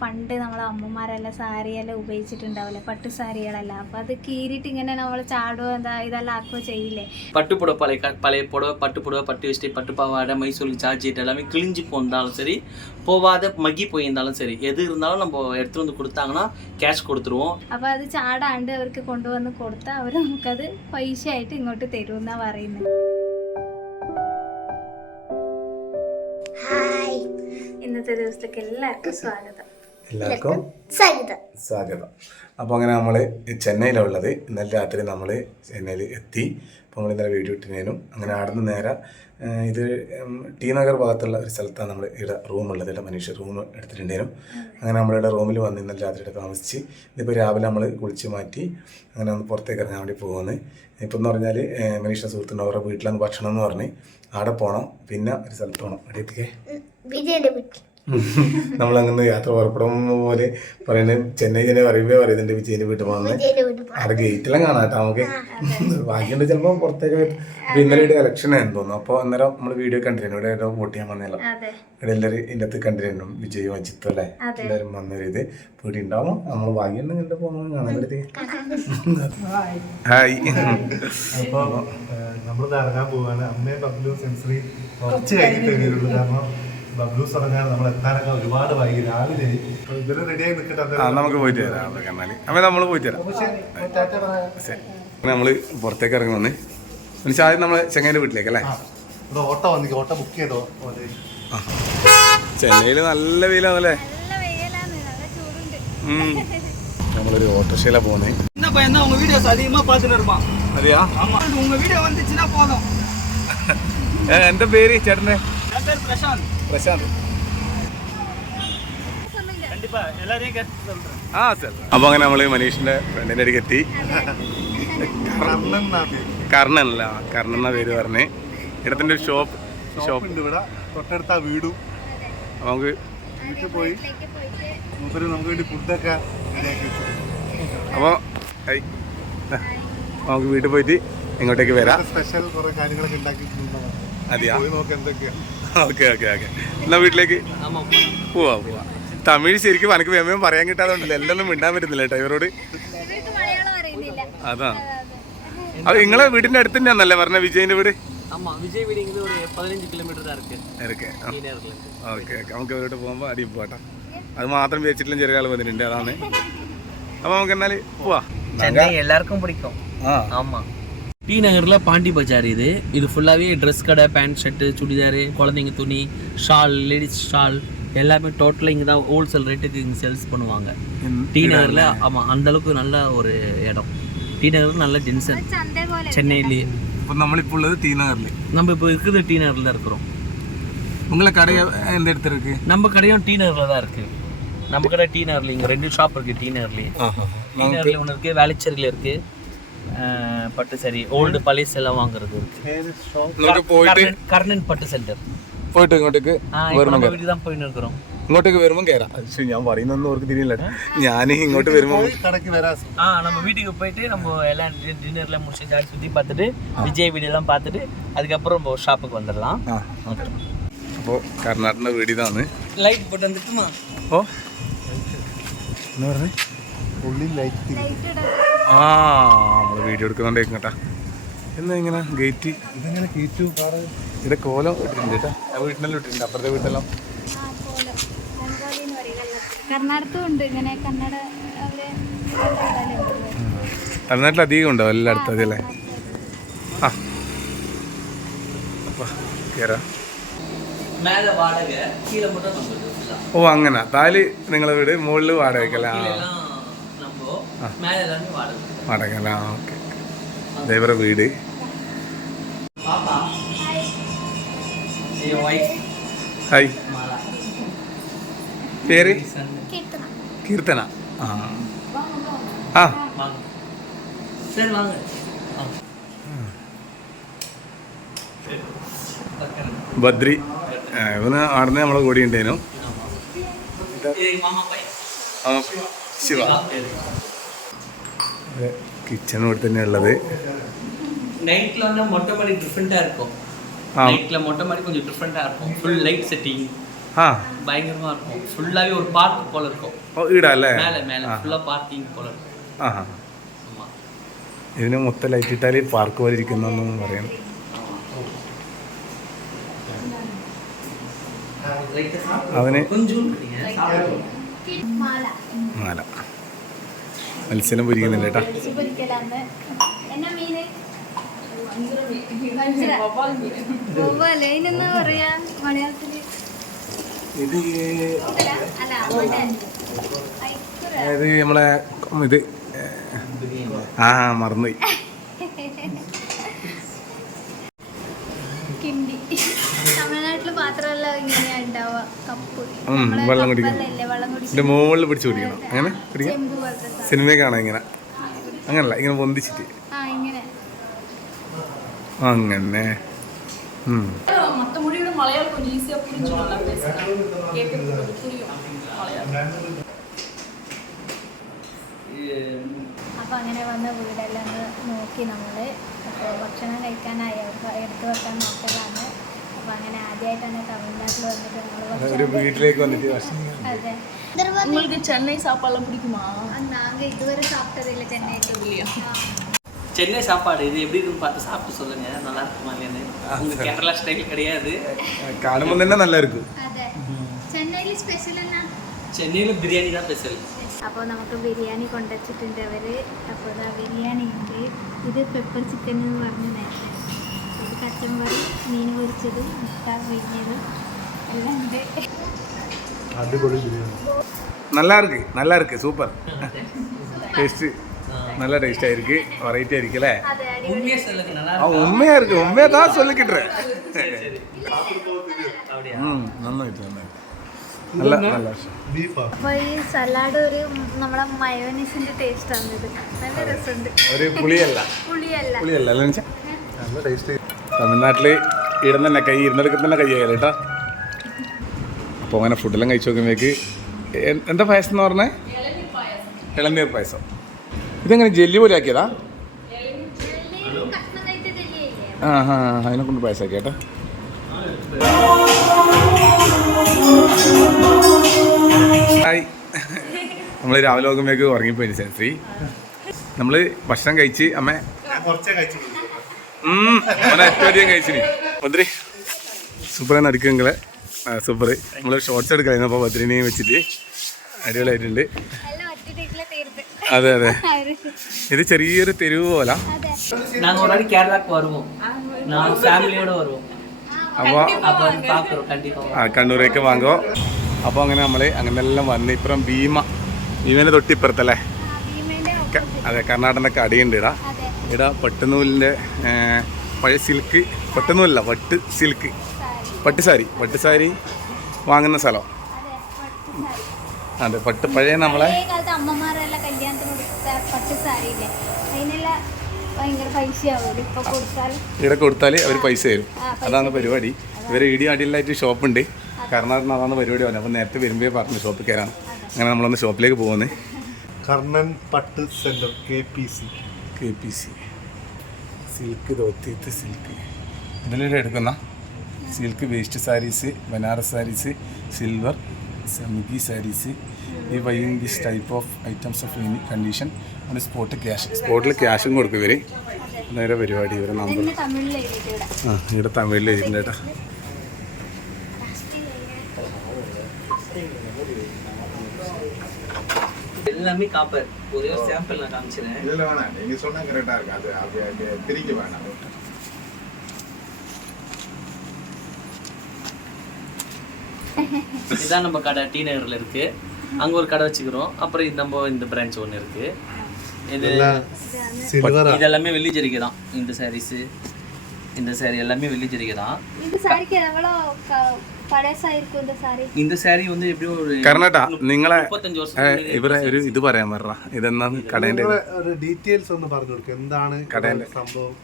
പണ്ട് നമ്മളെ അമ്മമാരെല്ലാം സാരിയെല്ലാം ഉപയോഗിച്ചിട്ടുണ്ടാവില്ലേ, പട്ടു സാരികളെല്ലാം. അപ്പോൾ അത് കീറിയിട്ട് ഇങ്ങനെ നമ്മൾ ചാടുക ഇതെല്ലാം ആക്കുകയോ ചെയ്യില്ലേ. பட்டுப்புடவை பழைய புடவை பட்டு புடவை பட்டு வேஷ்டி பட்டு பாவாடை மைசூர் ஜார்ஜெட் எல்லாமே கிழிஞ்சு போயிருந்தாலும் சரி, போகாத மகி போயிருந்தாலும் சரி, எது இருந்தாலும் நம்ம எடுத்துகிட்டு வந்து கொடுத்தாங்கன்னா கேஷ் കൊടുத்துருவோം. അപ്പോൾ അത് ചാടാണ്ട് അവർക്ക് കൊണ്ടുവന്ന് കൊടുത്താൽ അവർ നമുക്കത് പൈസ ആയിട്ട് ഇങ്ങോട്ട് തരുമെന്നാണ് പറയുന്നത്. ഇന്നത്തെ ദിവസത്തേക്ക് എല്ലാവർക്കും സ്വാഗതം. എല്ലാവർക്കും സ്വാഗതം. അപ്പോൾ അങ്ങനെ നമ്മൾ ചെന്നൈയിലുള്ളത്. ഇന്നലെ രാത്രി നമ്മൾ ചെന്നൈയിൽ എത്തി. അപ്പോൾ നമ്മൾ ഇന്നലെ വീഡിയോ ഇട്ടിനേനും അങ്ങനെ ആടുന്ന് നേരെ ഇത് ടി നഗർ ഭാഗത്തുള്ള ഒരു സ്ഥലത്താണ് നമ്മൾ ഇവിടെ റൂമുള്ളത്. ഇവിടെ മനുഷ്യ റൂം എടുത്തിട്ടുണ്ടേനും. അങ്ങനെ നമ്മളിവിടെ റൂമിൽ വന്ന് ഇന്നലെ രാത്രിയുടെ താമസിച്ച് ഇതിപ്പോൾ രാവിലെ നമ്മൾ കുളിച്ച് മാറ്റി അങ്ങനെ ഒന്ന് പുറത്തേക്ക് ഇറങ്ങാൻ വേണ്ടി പോകുന്നത്. ഇപ്പം എന്ന് പറഞ്ഞാൽ മനുഷ്യ സുഹൃത്തുണ്ട്, അവരുടെ വീട്ടിലാണ് ഭക്ഷണം എന്ന് പറഞ്ഞ് അവിടെ പോകണം. പിന്നെ ഒരു സ്ഥലത്ത് പോകണം. അവിടെ നമ്മളങ്ങനെ യാത്ര പുറപ്പെടും പോലെ പറയുന്നത് ചെന്നൈ തന്നെ പറയുമ്പോൾ പറയുന്നുണ്ട് വിജയൻ്റെ വീട്ടിൽ പോകുന്നത്. അവിടെ ഗേറ്റെല്ലാം കാണാം കേട്ടോ. നമുക്ക് ബാക്കിയുണ്ട് ചിലപ്പോൾ പുറത്തേക്ക്. ഇന്നലെ ഇവിടെ ഇലക്ഷൻ ആയിരുന്നു തോന്നുന്നു. അപ്പോൾ അന്നേരം നമ്മൾ വീഡിയോ കണ്ടിരുന്നു. ഇവിടെ ഏതോ വോട്ട് ചെയ്യാൻ വന്നല്ലോ. ഇവിടെ എല്ലാവരും ഇതിൻ്റെ അകത്ത് കണ്ടിരുന്നു. വിജയും അജിത്തും അല്ലേ എല്ലാവരും വന്നൊരു ഇത് വീട്ടിൽ ഉണ്ടാവും. നമ്മൾ ഭാഗ്യം കണ്ടു പോകുന്നത് കാണാൻ. ഹായ്. അപ്പോൾ നമ്മളിത് ഇറങ്ങാൻ പോവുകയാണ്. അമ്മയും ബബ്ലു സെൻസറി കുറച്ച് കഴിഞ്ഞിട്ട് എഴുതിയിട്ടുള്ളൂ. കാരണം ബബ്ലൂസ് ഇറങ്ങാൻ നമ്മൾ എത്താനൊക്കെ ഒരുപാട് വൈകി. രാവിലെ ഇവര് റെഡിയായി നിൽക്കട്ടെ, നമുക്ക് പോയിട്ട് വരാം. അമ്മ നമ്മൾ പോയിട്ട് വരാം. നമ്മൾ പുറത്തേക്ക് ഇറങ്ങി വന്ന് ആദ്യം നമ്മൾ ചെങ്ങൈൻ്റെ വീട്ടിലേക്ക് അല്ലേ. ഇവിടെ ഓട്ടോ വന്നിക്ക്, ഓട്ടോ ബുക്ക് ചെയ്തോ? ചെന്നൈയിൽ നല്ല വെയിലാണല്ലേ. നമ്മളൊരു ഓട്ടോറിക്ഷയിലാണ് പോകുന്നത്. എന്താ പേര് ചേട്ടൻ്റെ? പ്രശാന്ത്. ആ സാർ. അപ്പോൾ അങ്ങനെ നമ്മൾ മനീഷിൻ്റെ ഫ്രണ്ടിൻ്റെ അടുക്ക് എത്തി. കർണനല്ല, കർണൻ എന്ന പേര് പറഞ്ഞ് ഇടത്തിൻ്റെ ഒരു ഷോപ്പ് ഉണ്ട് ഇവിടെ തൊട്ടടുത്ത വീടും. നമുക്ക് വീട്ടിൽ പോയി നമുക്ക് വേണ്ടി ഫുഡൊക്കെ റെഡിയാക്കി വെച്ചു. അപ്പോൾ നമുക്ക് വീട്ടിൽ പോയിട്ട് ഇങ്ങോട്ടേക്ക് വരാം. സ്പെഷ്യൽ കുറേ കാര്യങ്ങളൊക്കെ ഉണ്ടാക്കിയിട്ടുണ്ടോ? അതെയാ? പോയി നോക്കി എന്തൊക്കെയാണ്. ഓക്കെ എന്നാ വീട്ടിലേക്ക് പോവാ. തമിഴ് ശരിക്കും എനിക്ക് വേഗം പറയാൻ കിട്ടാതുകൊണ്ടില്ല. എല്ലാം മിണ്ടാൻ പറ്റുന്നില്ല കേട്ടോ ഇവരോട്. അതാ അത് നിങ്ങളെ വീടിന്റെ അടുത്ത് തന്നെയാന്നല്ലേ പറഞ്ഞ വിജയന്റെ വീട്? ഓക്കെ നമുക്ക് ഇവരോട്ട് പോകുമ്പോ അടി പോട്ടാ. അത് മാത്രം വെച്ചിട്ടില്ല ചെറിയ ആൾ വന്നിട്ടുണ്ട്. അതാണ്. അപ്പൊ നമുക്ക് എന്നാല് പോവാ. எல்லாருக்கும் பிடிக்கும். ஆமா. டி நகரில் பாண்டி பஜார். இது ஃபுல்லாகவே ட்ரெஸ் கடை, பேண்ட் ஷர்ட்டு, சுடிதாரு, குழந்தைங்க துணி, ஷால், லேடிஸ் ஷால் எல்லாமே டோட்டலாக இங்கே தான் ஹோல்சேல் ரேட்டுக்கு இங்கே சேல்ஸ் பண்ணுவாங்க டி நகரில். ஆமாம், அந்தளவுக்கு நல்ல ஒரு இடம். டி நகர் நல்ல ஜென்சன் சென்னையிலேயே. இப்போ നമ്മളിപ്പോൾ ഉള്ളത് ടി നഗറിൽ. நம்ம இப்போ இருக்கிறது டி நகரில் தான் இருக்கிறோம். உங்களை கடை எந்த இடத்துல இருக்கு? நம்ம கடையும் டி நகரில் தான் இருக்குது. நம்ம கடை டி நகரில். இங்கே 2 ஷாப் இருக்குது டி நகர்லேயே. டி நகரில் ஒன்று இருக்குது, வேளச்சேரியில் இருக்குது. பட்டு சரி ஓல்டு பழைய எல்லாம் வாங்குறது இருக்கு. கர்ணன் பட்டு சென்டர் പോയിട്ട് ഇങ്ങോട്ടേക്ക് വീട്ടിൽ தான் പോയി നിൽக்கிறோம். ഇങ്ങോട്ടേക്ക് വരുമ്പോൾ കയറാം. ഞാൻ പറയുന്നൊന്നും അവർക്ക് തിരിയില്ല. ഞാൻ ഇങ്ങോട്ട് വരുമ്പോൾ நம்ம வீட்டுக்கு போயிட்டு நம்ம எல்லாம் டின்னர்ல முடிச்சு ஜாலி சுற்றி பார்த்துட்டு விஜய் வீடியோலாம் பார்த்துட்டு அதுக்கப்புறம் நம்ம ஷாப்புக்கு வந்துடலாம். അപ്പോൾ കർണാടകയുടെ വീട് ഇതാണ്. Light pot വന്നിട്ടുമാ? ഓ എന്നാ പറഞ്ഞേ? ആ നമ്മൾ വീഡിയോ എടുക്കുന്നുണ്ടേക്കും കേട്ടാ. എന്നാ ഇങ്ങനെ ഗേറ്റ് ഇതെങ്ങനെ കയറ്റു? ഇവിടെ കോലം ഇട്ടിട്ടുണ്ട് കേട്ടോ. ആ വീട്ടിനെല്ലാം ഇട്ടിട്ടുണ്ട്. അപ്പുറത്തെ വീട്ടിലെല്ലാം തമിഴ്നാട്ടിൽ അധികം ഉണ്ടോ എല്ലായിടത്തും? അതല്ലേ. ആ കയറാം. ഓ അങ്ങനെ താല് നിങ്ങളെ വീട്, മുകളിൽ വാടകയ്ക്കല്ല? വാടകല്ല. ഓക്കെ. ദേവര വീട്. ഹായ്. പേര്? കീർത്തന. ആ ബദ്രി. ഇവന് ആടുന്ന നമ്മളെ കൂടി ഉണ്ടേനു. ശിവ. കിച്ചൺ ഇവിടെ തന്നെ ഉള്ളത്. நைட்டில் மொட்டை மாடி டிஃப்ரெண்ட்டாக இருக்கும். நைட்டில் மொட்டை மாடி கொஞ்சம் டிஃப்ரெண்ட்டாக இருக்கும். ஃபுல் லைட் செட்டிங் ആ பயங்கரமா இருக்கும். ஃபுல்லாவே ஒரு பார்க் போல இருக்கும். ഓ ഈടാ അല്ലേ மேல ஃபுல்லா பார்க்கிங் போல இருக்கும். ആ ஆமா. ഇതിന് മൊത്തം ലൈറ്റ് ഇട്ടാൽ പാർക്ക് പോലെ ഇരിക്കുന്നതെന്ന് പറയുന്നു. അവന് கொஞ்சம் கட்டிங்க சாப்பிடுங்க. മാല മത്സ്യം പൊരിക്കുന്നുണ്ട് കേട്ടാ. എന്നാ മീന് വവ്വാല്. അതിനെന്നാ പറയാ മലയാളത്തില്? ഇത് അല്ല മറ്റേ അതായത് നമ്മളെ ഇത് ആ മറന്നുപോയി. കിണ്ടി. തമിഴ്നാട്ടില് മാത്രമല്ല ഇങ്ങനെയാ ഉണ്ടാവുക കപ്പ്. വെള്ളം കുടിക്കണം. വെള്ളം കുടിക്കും. ഇതിന്റെ മുകളിൽ പിടിച്ച് കുടിക്കണം. അങ്ങനെ കുടിക്കാം. ചെമ്പ് പോലത്തെ സാധനം. സിനിമയിൽ കാണാം ഇങ്ങനെ. അങ്ങനല്ല ഇങ്ങനെ പൊന്തിച്ചിട്ട് ഇങ്ങനെ. അങ്ങനെ. மற்ற மொழியோட மலையாளம் கொஞ்சம் ஈஸியாக புரிஞ்சும் நல்லா பேசுகிறேன். கேட்கறதுக்கு கொஞ்சம் புரியும் மலையாளம். അപ്പൊ അങ്ങനെ വന്ന വീടെല്ലാം നോക്കി നമ്മള്. അപ്പോൾ ഭക്ഷണം കഴിക്കാനായി എടുത്തു വെക്കാൻ നോക്കലാണ്. അപ്പൊ അങ്ങനെ ആദ്യമായിട്ടാണ് തമിഴ്നാട്ടിൽ വന്നിട്ട് നമ്മള് ഒരു വീട്ടിലേക്ക് വന്നിട്ട് അതെ. உங்களுக்கு சென்னை சாப்பாடுலாம் பிடிக்குமா? நாங்க இதுவரை சாப்பிட்டதில்லை சென்னையில். சென்னை சாப்பாடு இது எப்படி இருக்குன்னு பார்த்து சாப்பிட்டு சொல்லுங்க, நல்லா இருக்குமா இல்லைன்னு. உங்க கேரளா ஸ்டைல் கிடையாது. കാണുമ്പോൾ തന്നെ നല്ല ഇരിക്കും. അതെ. ചെന്നൈയിൽ സ്പെഷ്യൽ എന്നാ? சென்னையில பிரியாணി தான் സ്പെഷ്യൽ. അപ്പോൾ നമുക്ക് ബിരിയാണി കൊണ്ടുവച്ചിട്ടുണ്ട് അവര്. അപ്പോൾ ഇതാ ബിരിയാണി ഉണ്ട്. ഇത് പെപ്പർ ചിക്കൻ എന്ന് പറഞ്ഞ് നേരത്തെ. ഇത് കച്ചമ്പറി, മീൻ പൊരിച്ചത്, മുട്ട പൊരിഞ്ഞത് എല്ലാം ഉണ്ട്. അടിപൊളി ബിരിയാണി. நல்லா இருக்கு சூப்பர். டேஸ்ட் நல்ல டேஸ்டா இருக்கு. வெரைட்டி இருக்குல. അതെ, അടിപൊളി. உண்மையே சொல்லுங்க, நல்லா உண்மையா இருக்கு. உண்மையா தான் சொல்லிக்கிட்டேன். சரி. அப்படியா? നന്നായിട്ട് നല്ല ബീഫാ. അപ്പോൾ ഈ സലാഡ് ഒരു നമ്മളെ മയോനീസിന്റെ ടേസ്റ്റ് ആണ്. ഇത് നല്ല രസമുണ്ട്. ഒരു പുളിയല്ല പുളിയല്ല. അല്ലേ വെച്ചാൽ നല്ല ടേസ്റ്റ്. തമിഴ്നാട്ടിൽ ഇടുന്ന കൈ ഇരുന്നെടുക്കുന്ന തന്നെ കൈ ആയാലും കേട്ടോ. അപ്പോൾ അങ്ങനെ ഫുഡെല്ലാം കഴിച്ച് നോക്കുമ്പോഴേക്ക് എന്താ പായസം എന്ന് പറഞ്ഞേ? ഇളനീർ പായസം. ഇതെങ്ങനെ ജെല്ലി പോലെ ആക്കിയതാ? അതിനെ കൊണ്ട് പായസം ആക്കി കേട്ടോ. നമ്മൾ രാവിലെ നോക്കുമ്പോഴേക്ക് ഉറങ്ങിപ്പോയി സെൻസറി. നമ്മൾ ഭക്ഷണം കഴിച്ച് അമ്മ കുറച്ചേ കഴിച്ചു. ഏറ്റവും അധികം കഴിച്ചിന് ബദ്രി സൂപ്പറാണ്. അടുക്കെങ്കിലെ സൂപ്പർ. നമ്മൾ ഷോർട്സ് എടുക്കലായിരുന്നു. അപ്പോൾ ബദ്രിനെയും വെച്ചിട്ട് അടിപൊളിയായിട്ടുണ്ട്. അതെ അതെ. ഇത് ചെറിയൊരു തെരുവ് പോലെ. நாங்க ஒரு நாளைக்கு கேரளாக்கு வருவோம். நான் ஃபேமிலியோட வருவோம். അപ്പോൾ அப்ப பார்க்குறோம் கண்டிப்பா. കണ്ണൂരേക്ക് വാങ്ങോ. അപ്പോൾ അങ്ങനെ നമ്മൾ അങ്ങനെ എല്ലാം വന്ന് ഇപ്പുറം ഭീമേനെ തൊട്ടിപ്പുറത്തല്ലേ. അതെ, കർണാടകൻ്റെ കടയുണ്ട് ഇടാ. ഇവിടെ പട്ടുനൂലിൻ്റെ പഴയ സിൽക്ക്, പട്ടുനൂലല്ല പട്ട് സിൽക്ക്, പട്ടുസാരി വാങ്ങുന്ന സ്ഥലം. അതെ, പഴയ നമ്മളെ അമ്മമാരെല്ലാം കല്യാണത്തിന് പട്ട് സാരി ഇല്ലേ, അതിനെല്ലാം ഭയങ്കര പൈസയാവും. ഇപ്പൊ കൊടുത്താൽ ഇവിടെ കൊടുത്താൽ അവർ പൈസ തരും. അതാണ് പരിപാടി. ഇവരെ ഇടി അടിയിലായിട്ട് ഷോപ്പുണ്ട്. കർണാടക അതാണ് പരിപാടി വന്നത്. അപ്പോൾ നേരത്തെ വരുമ്പോഴേ പറഞ്ഞു ഷോപ്പിൽ കയറാണ്. അങ്ങനെ നമ്മളൊന്ന് ഷോപ്പിലേക്ക് പോകുന്നത്. കർണൻ പട്ട് സെന്റർ KPC സിൽക്ക് ധോത്തിത്ത് സിൽക്ക് ഇതിലൂടെ എടുക്കുന്ന silk waste saris, Banaras saris, silver സമി സാരീസ്. ഈ buying this type of items of any condition ആണ് സ്പോട്ടിൽ ക്യാഷും കൊടുക്കും ഇവർ. നേരെ പരിപാടി ഇവരെ നമ്പർ തമിഴിൽ എഴുതിയിട്ട് ഇവിടെ തമിഴിൽ എഴുതിയിട്ടുണ്ട് കേട്ടോ. எல்லாமே காப்பர். ஒரே ஒரு சாம்பிள் நான் காமிச்சிரேன். இல்ல வேணாம், நீங்க சொன்னா கரெக்டா இருக்கு. அது பிரிக்க வேணாம். இதுதான் நம்ம கடை டி நகர்ல இருக்கு. அங்க ஒரு கடை வச்சுக்கிறோம். அப்புறம் நம்ம இந்த பிரான்ச் ஒன்று இருக்கு. இது இதெல்லாமே வெள்ளி ஜரிகை தான். இந்த சாரீஸ், இந்த சாரி எல்லாமே வெள்ளி ஜரிகை தான். இந்த சாரிக்கு எவ்வளோ പഴയസായിരിക്കും இந்த സാരി? இந்த സാരി வந்து எப்படியும் ஒரு കർണാടക നിങ്ങളെ 35 വർഷം ഇവരെ ഒരു ഇത് പറയാൻ പറ. ഇതെന്നാണ് കടേന്റെ ഒരു ഡീറ്റെയിൽസ് ഒന്ന് പറഞ്ഞു കൊടുക്കുക. എന്താണ് കടേന്റെ സംഭവം?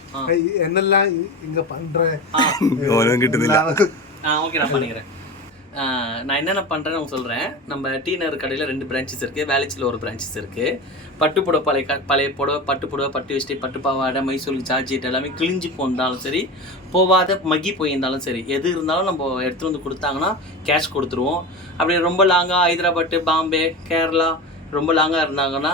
എന്നെല്ലാം ഇങ്ങ പണ്ടേ ഓനും കിട്ടുന്നില്ല. ஓகே நான் பண்ணிக்கிறேன். நான் என்னென்ன பண்ணுறேன்னு உங்களுக்கு சொல்கிறேன். நம்ம டி நகர் கடையில் 2 பிரான்ச்சஸ் இருக்குது, வேளச்சேரியில் ஒரு பிரான்ச்சஸ் இருக்குது. பட்டு புடவை பழைய புடவை, பட்டு புடவை, பட்டு வேஷ்டி, பட்டு பாவாடை, மைசூருக்கு ஜார்ஜெட் எல்லாமே கிழிஞ்சு போயிருந்தாலும் சரி, போகாத மக்கி போயிருந்தாலும் சரி, எது இருந்தாலும் நம்ம எடுத்துகிட்டு வந்து கொடுத்தாங்கன்னா கேஷ் கொடுத்துருவோம். அப்படி ரொம்ப லாங்காக ஹைதராபாத்து, பாம்பே, கேரளா ரொம்ப லாங்காக இருந்தாங்கன்னா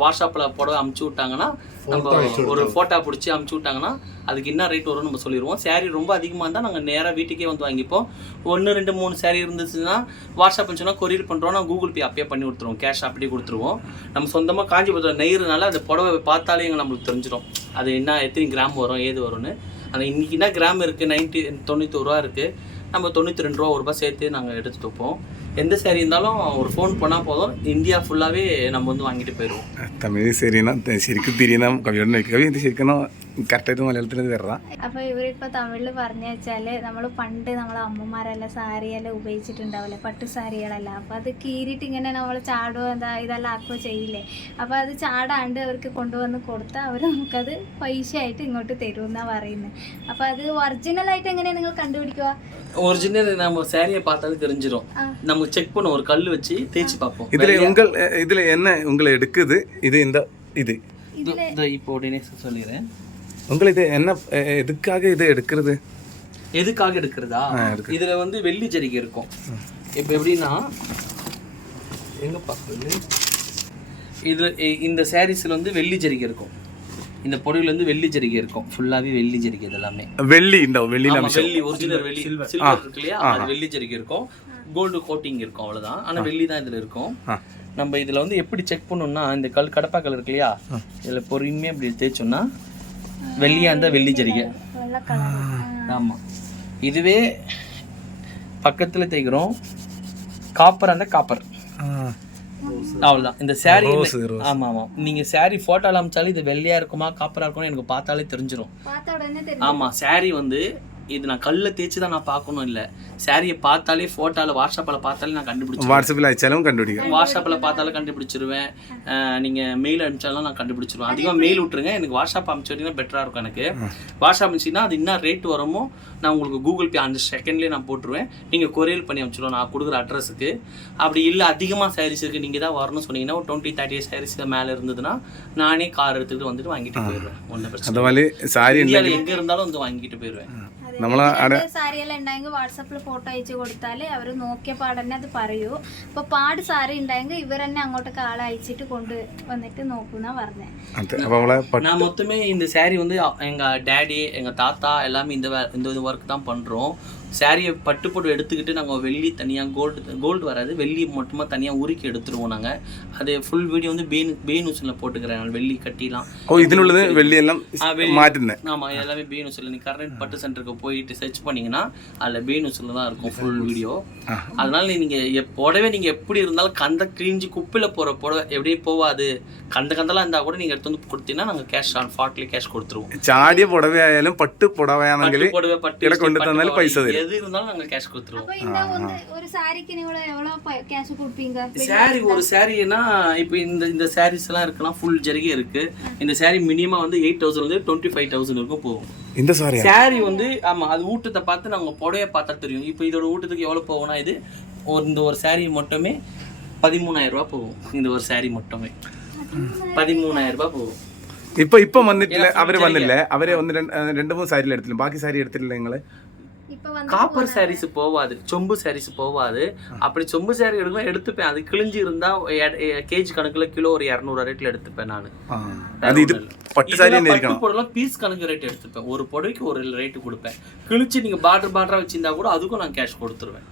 வாட்ஸ்அப்பில் புடவை அமுச்சு விட்டாங்கன்னா நம்ம ஒரு ஃபோட்டோ பிடிச்சி அமுச்சு விட்டாங்கன்னா அதுக்கு என்ன ரேட் வரும்னு நம்ம சொல்லிடுவோம். சேரீ ரொம்ப அதிகமாக இருந்தால் நாங்கள் நேராக வீட்டுக்கே வந்து வாங்கிப்போம். 1, 2, 3 சேரீ இருந்துச்சுன்னா வாட்ஸ்அப் சொன்னால் கொரியர் பண்ணுறோம், நான் கூகுள் பே அப்பயே பண்ணி கொடுத்துருவோம், கேஷ் அப்படியே கொடுத்துருவோம். நம்ம சொந்தமாக காஞ்சிபுரத்தில் நெய்கிறதுனால அந்த புடவை பார்த்தாலே நம்மளுக்கு தெரிஞ்சிடும் அது என்ன எத்தனை கிராம் வரும் ஏது வரும்னு. ஆனால் இன்றைக்கி என்ன கிராம் இருக்குது, 91 ரூபா இருக்குது. நம்ம 92 ரூபா, 1 ரூபா சேர்த்து நாங்கள் எடுத்துகிட்டு வைப்போம். எந்த சேரீ இருந்தாலும் ஒரு ஃபோன் பண்ணால் போதும், இந்தியா ஃபுல்லாகவே நம்ம வந்து வாங்கிட்டு போயிடுவோம். തമിഴ് ശരിയെന്നാ ശരിക്കും തിരിയുന്ന കവിയോട് കവി ഇത് ശരിക്കും കറക്റ്റായിട്ട് മലയാളത്തിൽ വരണം. അപ്പോൾ ഇവരിപ്പോൾ തമിഴിൽ പറഞ്ഞു വെച്ചാൽ നമ്മൾ പണ്ട് നമ്മളെ അമ്മമാരെല്ലാം സാരിയെല്ലാം ഉപയോഗിച്ചിട്ടുണ്ടാവില്ലേ, പട്ടു സാരികളെല്ലാം. അപ്പോൾ അത് കീറിയിട്ട് ഇങ്ങനെ നമ്മൾ ചാടുകയോ ഇതെല്ലാം ആക്കുകയോ ചെയ്യില്ലേ. അപ്പോൾ അത് ചാടാണ്ട് അവർക്ക് കൊണ്ടുവന്ന് കൊടുത്താൽ അവർ നമുക്കത് പൈസയായിട്ട് ഇങ്ങോട്ട് തരുമെന്നാണ് പറയുന്നത്. അപ്പോൾ അത് ഒറിജിനലായിട്ട് എങ്ങനെയാണ് നിങ്ങൾ കണ്ടുപിടിക്കുക? ஒரிஜினல் நம்ம சேரியை பார்த்தாலும் தெரிஞ்சிடும். நம்ம செக் பண்ணுவோம், ஒரு கல் வச்சு தேய்ச்சி பார்ப்போம். இதுல என்ன உங்களை எடுக்குது இது இந்த இது இப்போ உடனே சொல்லிடுறேன். உங்களை இது என்ன எதுக்காக இது எடுக்கிறது? எதுக்காக எடுக்கிறதா? இதுல வந்து வெள்ளி ஜரிகை இருக்கும். இப்போ எப்படின்னா எங்க பார்க்குறது, இதுல இந்த சாரீஸ்ல வந்து வெள்ளி ஜரிகை இருக்கும். இந்த பொடியில வந்து வெள்ளி ஜரிகை இருக்கும், ஃபுல்லாவே வெள்ளி ஜரிகை. இது எல்லாமே வெள்ளி இண்டாவும், வெள்ளி ஒரிஜினல் வெள்ளி சில்வர் இருக்கு இல்லையா, அது வெள்ளி ஜரிகை இருக்கும். கோல்டு கோட்டிங் இருக்கும், அவ்வளவுதான். ஆனா வெள்ளி தான் இதுல இருக்கும். நம்ம இதுல வந்து எப்படி செக் பண்ணணும்னா, இந்த கடப்பாக்கல் இருக்கு இல்லையா, இதுல பொறுமையா இப்படி தேய்ச்சோம்னா வெள்ளியா இருந்தா வெள்ளி ஜரிகை. ஆமா. இதுவே பக்கத்துல தேய்க்கிறோம், காப்பர் இருந்தா காப்பர், அவ்வளோதான். இந்த சாரீ ஆமாம் ஆமாம், நீங்கள் சாரீ ஃபோட்டோவில் அமிச்சாலும் இது வெள்ளையாக இருக்குமா காப்பராக இருக்கும்னு எனக்கு பார்த்தாலே தெரிஞ்சிடும். ஆமாம், சாரீ வந்து இது நான் கல்லில் தேய்ச்சி தான் நான் பார்க்கணும் இல்லை, சாரியை பார்த்தாலே ஃபோட்டோவில் வாட்ஸ்அப்பில் பார்த்தாலே நான் கண்டுபிடிச்சிருவேன். வாட்ஸ்அப்பில் அடிச்சாலும் கண்டுபிடிக்கிறேன், வாட்ஸ்அப்பில் பார்த்தாலும் கண்டுபிடிச்சிருவேன். நீங்கள் மெயில் அனுப்பிச்சாலும் நான் கண்டுபிடிச்சிருவேன். அதிகமாக மெயில் விட்டுருங்க, எனக்கு வாட்ஸ்அப் அனுப்பிச்சிட்டிங்கன்னா பெட்டராக இருக்கும். எனக்கு வாட்ஸ்அப் அனுப்பிச்சிங்கன்னா அது என்ன ரேட் வருமோ நான் உங்களுக்கு கூகுள் பே அந்த செகண்ட்லேயே நான் போட்டுருவேன். நீங்கள் கொரியர் பண்ணி அனுப்பிச்சிடுவோம் நான் கொடுக்குற அட்ரஸுக்கு. அப்படி இல்லை அதிகமாக சாரீஸ் இருக்குது, நீங்கள் தான் வரணும்னு சொன்னீங்கன்னா ஒரு 20-30 சாரீஸ் மேலே இருந்ததுன்னா நானே கார் எடுத்துகிட்டு வந்துட்டு வாங்கிட்டு போயிடுவேன். ஒன்றும் பிரச்சனை இல்லை, எங்கே இருந்தாலும் வந்து வாங்கிட்டு போயிடுவேன். സാരിയെല്ലാം ഉണ്ടെങ്കിൽ വാട്സപ്പിൽ ഫോട്ടോ അയച്ചു കൊടുത്താൽ അവർ നോക്കിയ പാടന്നെ അത് പറയൂ. അപ്പോൾ പാട് സാരി ഉണ്ടെങ്കിൽ ഇവർ തന്നെ അങ്ങോട്ടേക്ക് ആളെ അയച്ചിട്ട് കൊണ്ട് വന്നിട്ട് നോക്കുന്ന പറഞ്ഞേ. நான் மொத்தமே இந்த சாரீ வந்து எங்கள் டேடி எங்கள் தாத்தா எல்லாமே இந்த ஒர்க் தான் பண்ணுறோம். சாரியை பட்டு போட்டு எடுத்துக்கிட்டு நாங்கள் வெள்ளி தனியாக கோல்டு வராது, வெள்ளி மட்டுமா தனியாக உருக்கி எடுத்துருவோம் நாங்கள். அது ஃபுல் வீடியோ வந்து பே நியூஸில் போட்டுக்கிறேன், வெள்ளி கட்டிலாம். ഇതിനുള്ളത് വെള്ളിയെല്ലാം മാറ്റുന്നത്. ஆமாம், எல்லாமே பே நியூஸில் நீங்கள் கரண்ட் பட்டு சென்டருக்கு போயிட்டு சர்ச் பண்ணிங்கன்னா அதில் பே நியூஸில் தான் இருக்கும் ஃபுல் வீடியோ. அதனால நீங்கள் புடவை நீங்கள் எப்படி இருந்தாலும் கந்த கிழிஞ்சி குப்பையில் போகிற புடவை எப்படியே போகாது, கந்தலாம் இருந்தால் கூட நீங்கள் எடுத்து வந்து கொடுத்தீங்கன்னா நாங்கள் கேஷ் ஆன் ஸ்பாட்லேயே கேஷ் கொடுத்துருவோம். ചാടിയ പുടവയായാലും പട്ട് പുടവയാണെങ്കിൽ புடவை பட்டு கொண்டு தந்தாலும் பைசா தரும். எது இருந்தாலும் நாங்க கேஷ் கொடுத்துருவோம். அப்ப இந்த ஒரு சாரிக்கு நீங்க எவ்வளவு கேஷ் கொடுப்பீங்க? சாரி ஒரு சாரினா இப்போ இந்த சாரீஸ் எல்லாம் இருக்குன்னா ஃபுல் ஜரிகை இருக்கு. இந்த சாரி மினிமம் வந்து 8,000 வந்து 25,000 வரைக்கும் போகும். இந்த சாரி வந்து ஆமா, அது ஊட்டத்தை பார்த்து நாங்க புடவைய பார்த்தா தெரியும். இப்போ இதோட ஊட்டத்துக்கு எவ்வளவு போகும்னா இது இந்த ஒரு சாரி மட்டுமே 13,000 ரூபாய் போகும். இந்த ஒரு சாரி மட்டுமே 13,000 ரூபாய் போகும். ഇപ്പൊ വന്നിട്ടില്ല, അവര് വന്നില്ലേ, അവരെ ഒന്ന് 2-3 സാരിയിൽ എടുത്തില്ല, ബാക്കി സാരി എടുത്തിട്ടില്ല നിങ്ങള്? காப்பர் சாரீஸ் போவாது, சொம்பு சாரீஸ் போவாது. அப்படி சொம்பு சாரி எடுக்கும் எடுத்துப்பேன், அது கிழிஞ்சு இருந்தா கேஜி கணக்குல கிலோ ஒரு 200 ரேட்ல எடுத்துப்பேன் நான். பட்டு சாரி போடலாம், பீஸ் கணக்கு ரேட் எடுத்துப்பேன். ஒரு புடவைக்கு ஒரு ரேட்டு கொடுப்பேன். கிழிச்சு நீங்க பார்டரா வச்சிருந்தா கூட அதுக்கும் நான் கேஷ் கொடுத்துருவேன்.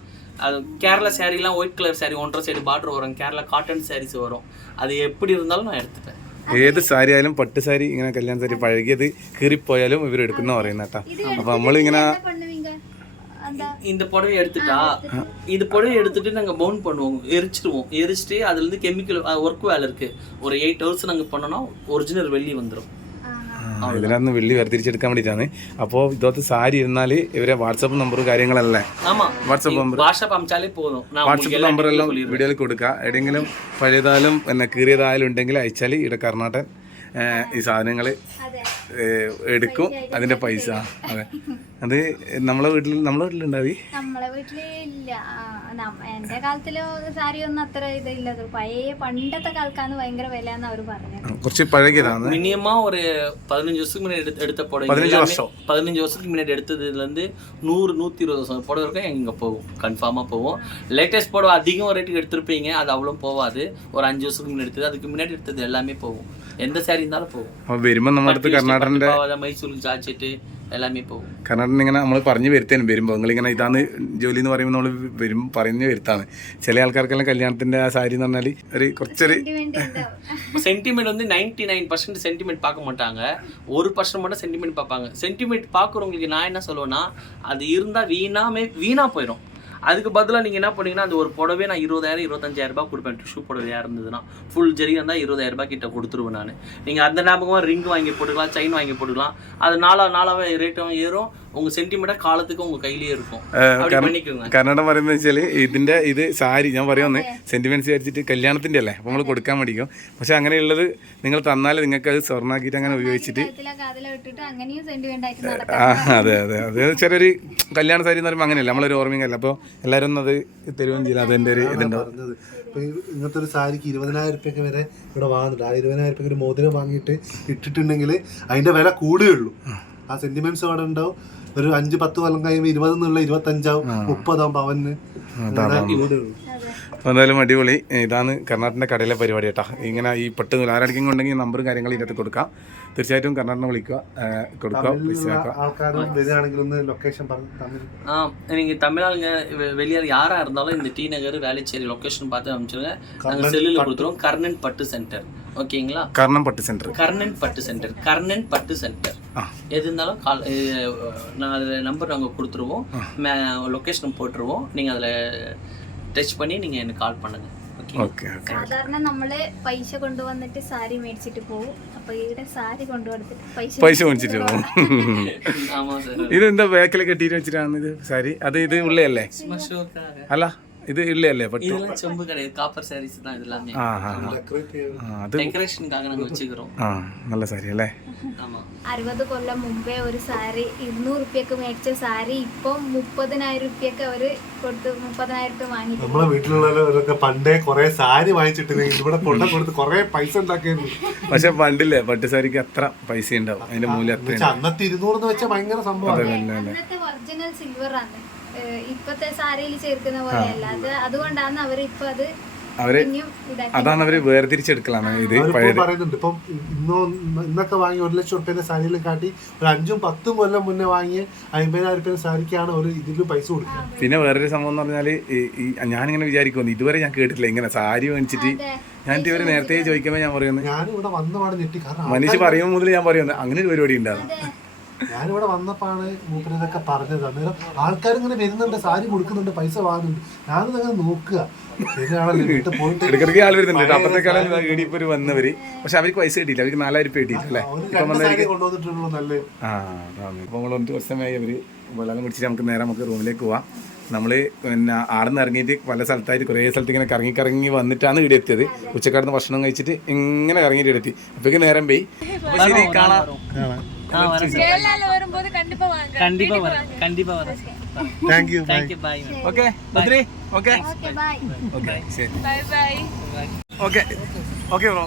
அது கேரளா சாரிலாம் white colour sari 1.5 side border வரும், கேரளா காட்டன் சாரீஸ் வரும். அது எப்படி இருந்தாலும் நான் எடுத்துப்பேன். ഏത് സാരി ആയാലും പട്ട് സാരി ഇങ്ങനെ കല്യാണ സാരി പഴകിയത് കീറിപ്പോയാലും ഇവർ എടുക്കുന്ന പറയുന്ന കേട്ടാ. അപ്പൊ നമ്മളിങ്ങനെ இந்த புடவை எடுத்துட்டா, இந்த புடவை எடுத்துட்டு நாங்க பவுன் பண்ணுவோம், எரிச்சிட்டு அதுல இருந்து கெமிக்கல் ஒர்க் வேலை இருக்கு. ஒரு 8 hours நாங்க பண்ணோம்னா ஒரிஜினல் வெள்ளி வந்துடும். ഇതിനകത്ത് വെള്ളി വേർതിരിച്ചെടുക്കാൻ വേണ്ടിയിട്ടാണ്. അപ്പോൾ ഇതോത്ത് സാരി ഇരുന്നാൽ ഇവരെ വാട്സാപ്പ് നമ്പറും കാര്യങ്ങളല്ലേ? വാട്സാപ്പ് അമിച്ചാലേ പോകും. വാട്സാപ്പ് നമ്പറെല്ലാം വീഡിയോയിൽ കൊടുക്കുക. എവിടെയെങ്കിലും പഴയതായാലും പിന്നെ കീറിയതായാലും ഉണ്ടെങ്കിൽ അയച്ചാൽ ഇവിടെ കർണാടൻ ഈ സാധനങ്ങൾ എടുക്കും അതിന്റെ പൈസ. അതെ, അത് നമ്മളെ വീട്ടിലുണ്ടാവി. നമ്മളെ വീട്ടില് ഇല്ല. എന്റെ കാലത്തിലോ സാരി ഒന്നും അത്ര ഇതില്ല. പഴയ പണ്ടത്തെ കാലത്താണ് ഭയങ്കര വില എന്ന് അവര് പറഞ്ഞത്. കുറച്ച് പഴകിയതാണ്. மினிமமா ஒரு 15 வருஷத்துக்கு முன்னாடி எடுத்த புடவை, 15 வருஷத்துக்கு முன்னாடி எடுத்ததுல இருந்து 100-120 புடவை இருக்கும் எங்க போகும், கன்ஃபார்மா போகும். லேட்டஸ்ட் புடவை அதிகம் ரேட்டுக்கு எடுத்திருப்பீங்க, அது அவ்வளோ போகாது. ஒரு 5 வருஷத்துக்கு முன்னாடி எடுத்தது, அதுக்கு முன்னாடி எடுத்தது எல்லாமே போகும். எந்த சாரி இருந்தாலும் போகும். അപ്പോൾ വരുമ്പോൾ നമ്മുടെ അടുത്ത് കർണാടകന്റെ மைசூருக்கு ஜாக்கெட்டு எல்லாமே போகும். കർണാടകൻ ഇങ്ങനെ നമ്മൾ പറഞ്ഞു വരുത്തേനും വരുമ്പോൾ നിങ്ങളിങ്ങനെ ഇതാണ് ജോലി എന്ന് പറയുമ്പോൾ നമ്മൾ പറഞ്ഞു വരുത്താണ്. ചില ആൾക്കാർക്കെല്ലാം കല്യാണത്തിന്റെ ആ സാരി എന്ന് പറഞ്ഞാൽ ഒരു കുറച്ചൊരു சென்டிமெண்ட் வந்து 99% சென்டிமெண்ட் பார்க்க மாட்டாங்க, 1% மட்டும் சென்டிமெண்ட் பார்ப்பாங்க. சென்டிமெண்ட் பார்க்குறவங்களுக்கு நான் என்ன சொல்லுவேன்னா, அது இருந்தால் வீணா போயிடும். அதுக்கு பதிலாக நீங்கள் என்ன பண்ணீங்கன்னா, அந்த ஒரு புடவை நான் 20,000-25,000 ரூபாய் கொடுப்பேன். டிஷ்யூ புடவையாக இருந்ததுன்னா ஃபுல் ஜெரி இருந்தால் 20,000 ரூபாய் கிட்ட கொடுத்துருவேன் நான். நீங்கள் அந்த ஞாபகமாக ரிங் வாங்கி போட்டுக்கலாம், செயின் வாங்கி போட்டுக்கலாம். அது நாளாக ரேட்டும் ஏறும். உங்கள் சென்டிமெண்ட்டாக காலத்துக்கு உங்கள் கையிலேயே இருக்கும். அப்படி பண்ணிக்கோங்க. കന്നഡ പറയുന്നത് വെച്ചാൽ ഇത് സാരി ഞാൻ പറയുന്നത് സെന്റിമെന്റ്സ് വിചാരിച്ചിട്ട് കല്യാണത്തിന്റെ അല്ലേ, അപ്പോൾ നമ്മൾ കൊടുക്കാൻ പഠിക്കും. പക്ഷെ അങ്ങനെയുള്ളത് നിങ്ങൾ തന്നാൽ നിങ്ങൾക്ക് അത് സ്വർണ്ണാക്കിയിട്ട് അങ്ങനെ ഉപയോഗിച്ചിട്ട് അതെ അതെ അതെ ചിലൊരു കല്യാണ സാരി എന്ന് പറയുമ്പോൾ അങ്ങനെയല്ല, നമ്മളൊരു ഓർമ്മയല്ല. അപ്പോൾ എല്ലാവരും ഒന്നും അത് തരുകയും ചെയ്യില്ല. അതെൻ്റെ ഒരു ഇതുണ്ടാവും. ഇങ്ങനത്തെ ഒരു സാരിക്ക് 20,000 രൂപയ്ക്ക് വരെ ഇവിടെ വാങ്ങുന്നുണ്ട്. ആ 20,000 രൂപയ്ക്ക് ഒരു മോതിരം വാങ്ങിയിട്ട് ഇട്ടിട്ടുണ്ടെങ്കിൽ അതിന്റെ വില കൂടുകയുള്ളൂ. ആ സെന്റിമെന്റ്സ് അവിടെ ഉണ്ടാവും. ഒരു 5-10 കൊല്ലം കഴിയുമ്പോൾ 20 എന്നുള്ള 25 30 പവന്. അപ്പോൾ എന്തായാലും അടിപൊളി. ഇതാണ് കർണാടകൻ്റെ കടയിലെ പരിപാടി കേട്ടോ. ഇങ്ങനെ ഈ പെട്ട് ആരടിക്കും ഉണ്ടെങ്കിൽ നമ്പറും കാര്യങ്ങളും ഇതിനകത്ത് കൊടുക്കാം. തീർച്ചയായിട്ടും കർണാടകനെ വിളിക്കുക, കൊടുക്കുക, പൈസ நீங்கள் தமிழ் ஆளுங்க வெளியார் யாராக இருந்தாலும் இந்த டி நகர் வேலைச்சேரி லொக்கேஷன் பார்த்து அனுப்பிச்சிருங்க. நாங்கள் செல்லில் கொடுத்துருவோம். கர்ணன் பட்டு சென்டர், ஓகேங்களா? கர்ணன் பட்டு சென்டர், கர்ணன் பட்டு சென்டர், கர்ணன் பட்டு சென்டர். எது இருந்தாலும் நான் அதில் நம்பர் நாங்கள் கொடுத்துருவோம், லொக்கேஷன் போட்டுருவோம். நீங்கள் அதில் ടച്ച് பண்ணி நீங்கள் எனக்கு கால் பண்ணுங்க. സാധാരണ നമ്മള് പൈസ കൊണ്ടുവന്നിട്ട് സാരി മേടിച്ചിട്ട് പോകും. അപ്പൊ ഇവിടെ സാരി കൊണ്ടുവന്നിട്ട് പൈസ മേടിച്ചിട്ട് പോകും. ഇതെന്താ ബാക്കിൽ കെട്ടിയിട്ട് വെച്ചിട്ടാണ് ഇത് സാരി? അത് ഇത് ഉള്ളയല്ലേ? അല്ല ഇത് ഇള്ളയല്ലേ? இதெல்லாம் செம்பு கிடையாது, காப்பர் சாரீஸ் தான் இதெல்லாமே. டெக்கரேஷனுக்காக நாங்கள் வச்சுக்கிறோம். നല്ല സാരി അല്ലേ? 60 കൊല്ലം മുമ്പേ ഒരു സാരി 200 രൂപയ്ക്ക് മേടിച്ച സാരി ഇപ്പം 30,000 രൂപയ്ക്ക് അവര് കൊടുത്ത് 30,000 രൂപ വാങ്ങി. നമ്മളെ വീട്ടിലുള്ളവരൊക്കെ പണ്ടേ കുറെ സാരി വാങ്ങിച്ചിട്ട് ഇവിടെ കൊണ്ട കൊടുത്ത് കുറെ പൈസ ഉണ്ടാക്കിയിരുന്നു. പക്ഷെ പണ്ടില്ലേ പട്ട് സാരിക്ക് അത്ര പൈസ ഉണ്ടാവും, അതിന്റെ മൂല്യം അന്നത്തെ 200 എന്ന് വെച്ചാൽ ഭയങ്കര സംഭവം. അന്നത്തെ ഒറിജിനൽ സിൽവർ ആണ്, ഇപ്പത്തെ സാരിയിൽ ചേർക്കുന്ന പോലെയല്ല. അതുകൊണ്ടാണ് അവർ ഇപ്പൊ അത് അതാണ് അവര് വേർതിരിച്ചെടുക്കലാണ്. ഇത് പറയുന്നുണ്ട് ഇപ്പം ഇന്നൊക്കെ വാങ്ങി 1 ലക്ഷം രൂപയുടെ സാരിയിൽ കാട്ടി ഒരു 5-10 കൊല്ലം മുന്നേ വാങ്ങിയ 50,000 രൂപയുടെ സാരിക്കാണ് ഒരു ഇതിൽ പൈസ കൊടുക്കുന്നത്. പിന്നെ വേറൊരു സംഭവം എന്ന് പറഞ്ഞാല് ഞാനിങ്ങനെ വിചാരിക്കുന്നു, ഇതുവരെ ഞാൻ കേട്ടിട്ടില്ല ഇങ്ങനെ സാരി മേടിച്ചിട്ട്. ഞാൻ ഇവര് നേരത്തെ ചോദിക്കുമ്പോൾ ഞാൻ പറയുന്നത്, ഞാനിവിടെ വന്നപാട് ഞെട്ടി. കാരണം മനുഷ്യ പറയുമ്പോൾ മുതൽ ഞാൻ പറയുന്നത് അങ്ങനെ ഒരു പരിപാടി ഉണ്ടാകും. ഞാനിവിടെ വന്നപ്പോഴാണ് മൂപ്പര് ഇതൊക്കെ പറഞ്ഞത്. അന്നേരം ആൾക്കാരിങ്ങനെ വരുന്നുണ്ട്, സാരി കൊടുക്കുന്നുണ്ട്, പൈസ വാങ്ങുന്നുണ്ട്. ഞാനത് അങ്ങനെ നോക്കുക. ഇടയ്ക്കിടയ്ക്ക് ആൾ വരുന്നുണ്ട്. അപ്പത്തേക്കാളും ഇപ്പൊ വന്നവര്, പക്ഷെ അവർക്ക് പൈസ കിട്ടിയില്ല. അവർക്ക് 4,000 രൂപ കിട്ടിയിട്ടല്ലേ കൊണ്ടുവന്നിട്ടുള്ളൂ. നല്ല ഇപ്പൊ നമ്മൾ 1 വർഷമായി അവര് വെള്ളം കുടിച്ചിട്ട് നമുക്ക് റൂമിലേക്ക് പോവാം. നമ്മൾ പിന്നെ ആടുന്ന് ഇറങ്ങിയിട്ട് പല സ്ഥലത്തായിട്ട് കുറേ സ്ഥലത്ത് ഇങ്ങനെ കറങ്ങി വന്നിട്ടാണ് ഇവിടെ എത്തിയത്. ഉച്ചക്കാടുന്ന് ഭക്ഷണം കഴിച്ചിട്ട് ഇങ്ങനെ കറങ്ങിയിട്ട് ഇവിടെ എത്തി. അപ്പോഴേക്ക് നേരം പോയി. ശരി, കാണാം. ഓക്കെ ഓക്കെ ഓക്കെ ശരി. Okay okay bro.